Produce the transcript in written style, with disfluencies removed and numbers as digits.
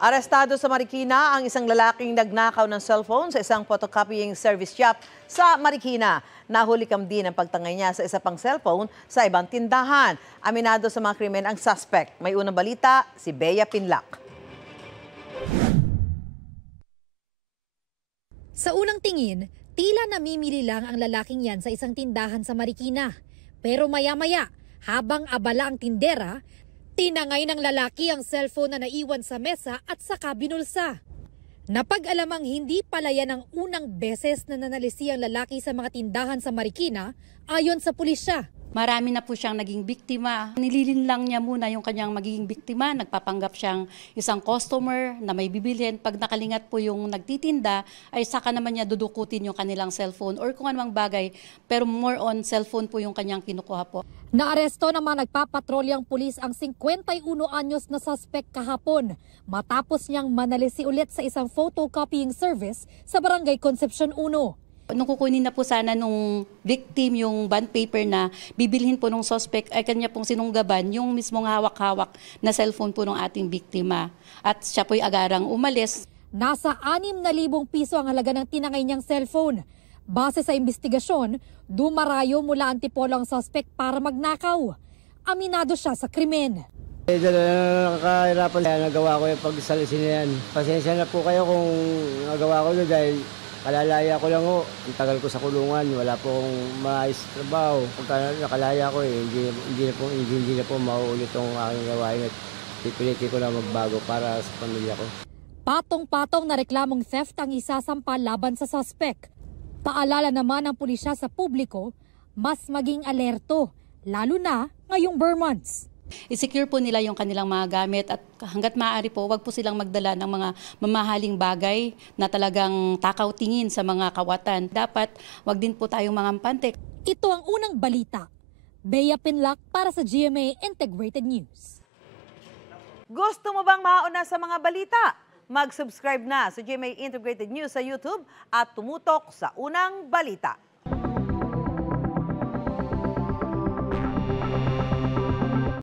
Arestado sa Marikina ang isang lalaking nagnakaw ng cellphone sa isang photocopying service shop sa Marikina. Nahulikam din ang pagtangay niya sa isa pang cellphone sa ibang tindahan. Aminado sa mga krimen ang suspect. May unang balita, si Bea Pinlac. Sa unang tingin, tila namimili lang ang lalaking yan sa isang tindahan sa Marikina. Pero maya-maya, habang abala ang tindera, tinangay ng lalaki ang cellphone na naiwan sa mesa at saka binulsa. Napag-alamang hindi pala yan ang unang beses na nanalisi ang lalaki sa mga tindahan sa Marikina ayon sa pulisya. Marami na po siyang naging biktima. Nililinlang niya muna yung kanyang magiging biktima. Nagpapanggap siyang isang customer na may bibilhin. Pag nakalingat po yung nagtitinda, ay saka naman niya dudukutin yung kanilang cellphone or kung anumang bagay. Pero more on cellphone po yung kanyang kinukuha po. Naaresto ng mga nagpapatrolyang pulis ang 51 anyos na suspect kahapon matapos niyang manalisi ulit sa isang photocopying service sa Barangay Concepcion 1. Nung kukunin na po sana nung victim yung bond paper na bibilhin po nung suspect ay kanya pong sinunggaban yung mismong hawak-hawak na cellphone po ng ating biktima. At siya po'y agarang umalis. Nasa 6,000 piso ang halaga ng tinangay niyang cellphone. Base sa investigasyon, dumarayo mula Antipolo ang suspect para magnakaw. Aminado siya sa krimen. Nakakahirapan kaya nagawa ko yung pagsalisin na yan. Pasensya na po kayo kung nagawa ko yun dahil kalalaya ko lang ho. Ang tagal ko sa kulungan, wala po akong maayos trabaho. Pagka nakalaya ko hindi na po mauulit ang aking gawain at pipilitin ko na magbago para sa pamilya ko. Patong-patong na reklamong theft ang isasampa laban sa suspect. Paalala naman ng pulisya sa publiko, mas maging alerto, lalo na ngayong bare months. I-secure po nila yung kanilang mga gamit at hanggat maaari po, wag po silang magdala ng mga mamahaling bagay na talagang takaw tingin sa mga kawatan. Dapat wag din po tayong mangampante. Ito ang unang balita. Bea Pinlac para sa GMA Integrated News. Gusto mo bang mauna sa mga balita? Mag-subscribe na sa GMA Integrated News sa YouTube at tumutok sa unang balita.